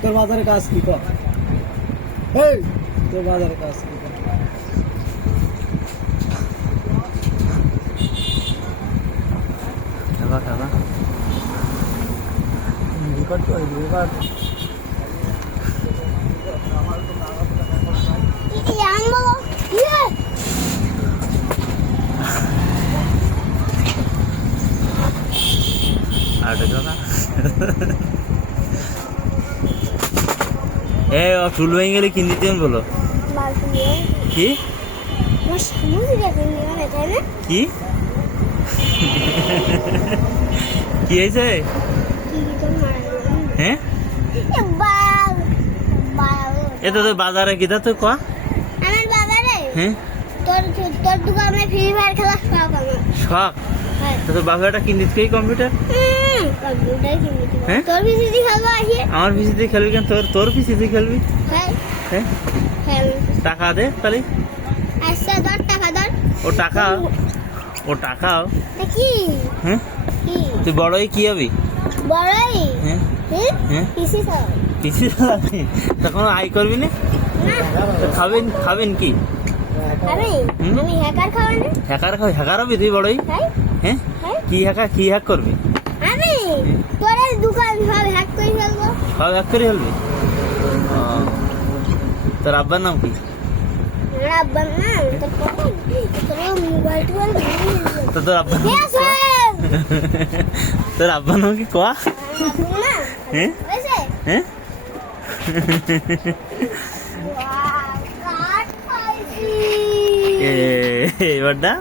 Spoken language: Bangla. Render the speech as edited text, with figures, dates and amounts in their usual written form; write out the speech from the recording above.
তোর বাজারে কাজ কি কর? তোর বাজারে কাজ কি কর? খাবা খাবা রেকর্ড কর রেকর্ড। আর দেখো না এ চুল ভেঙে গেলে কিনে দিতে বলো কি কি কি হয়েছে হ্যাঁ এ তো বাজারে কি দা তুই কয়া হ্যাঁ তোর দোকানে ফ্রি ফায়ার খেলা শখ তো তোর বাবাটা কিনে দিতে কম্পিউটার হ্যাঁ তোর পিসিতে খেলবো আসিয়ে আমার পিসিতে খেলবি কেন তোর পিসিতে খেলবি হ্যাঁ হ্যাঁ টাকা দে তাহলে আচ্ছা ধর টাকা ধর ও টাকাও কি হ্যাঁ কি তুই বড় হয়ে কি হবি বড়ই হ্যাঁ হ্যাঁ পিসি খাওয়া পিসি চালাবি তখন আয় করবি না তো খাবেন কি আমি হ্যাকার খাওয়া না হ্যাকার হবি তুই বড়ই তাই হ্যাঁ কি হ্যাক করবি আমি তোর দোকান সব হ্যাক করে ফেলবো সব হ্যাক করে ফেলবি তোর আব্বার নাম কি আব্বা না তোর মোবাইল তো তোর আব্বার তোর আব্বার নাম কি কোয়া হ্যাঁ হ্যাঁ এবারটা